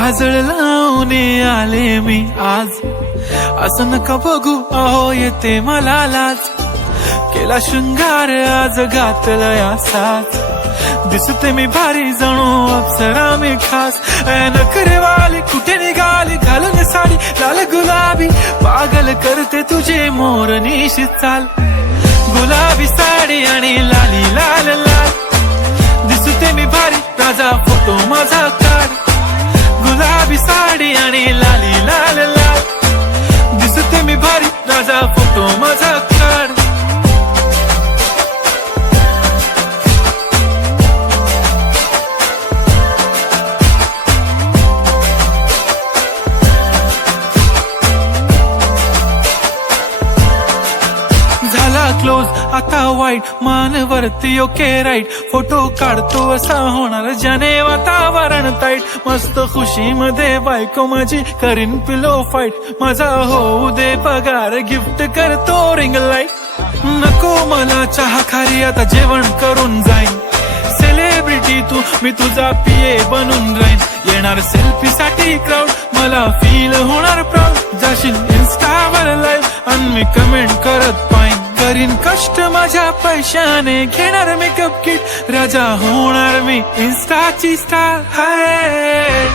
काजळ लावून आले मी आज, असं नका बघू अहो येते मला लाज. केला शृंगार आज घातलाय असाच, दिसते मी भारी जणू अप्सरा मी खास. नखरेवाली कुठे निघाली घालून साडी लाल गुलाबी, पागल करते तुझे मोरनीशी चाल. गुलाबी साडी आणि लाली लाल लाल, दिसते मी भारी राजा फोटो माझा काढ. गुलाबी साडी आणि लाली लाल लाल, दिसते मी भारी राजा फोटो माझा काढ. क्लोज आता वाईट मानवरती ओके राईट, फोटो काढतो असा होणार ज्याने वातावरण ताईट. मस्त खुशी मध्ये बायको माझी करीन पिलो फाईट, माझा होऊ दे पगार गिफ्ट करतो रिंग लाईट. नको मला चहा खारी आता जेवण करून जाईन, सेलिब्रिटी तू मी तुझा पिये बनून राहीन. येणार सेल्फी साठी क्राऊड मला फील होणार प्राऊड, जाशील इन्स्टावर लाईव्ह आणि मी कमेंट करत पाईन. करीन कष्ट माझ्या पैशाने घेणार मेकअप किट, राजा होणार मी इन्स्टाची स्टार. हाय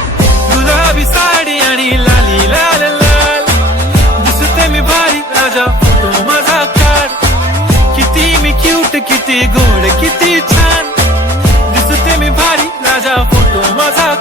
गुलाबी साडी आणि लाली लाल लाल, दिसते मी भारी राजा फोटो माझा काढ. किती मी क्यूट किती गोड किती छान, दिसते मी भारी राजा फोटो माझा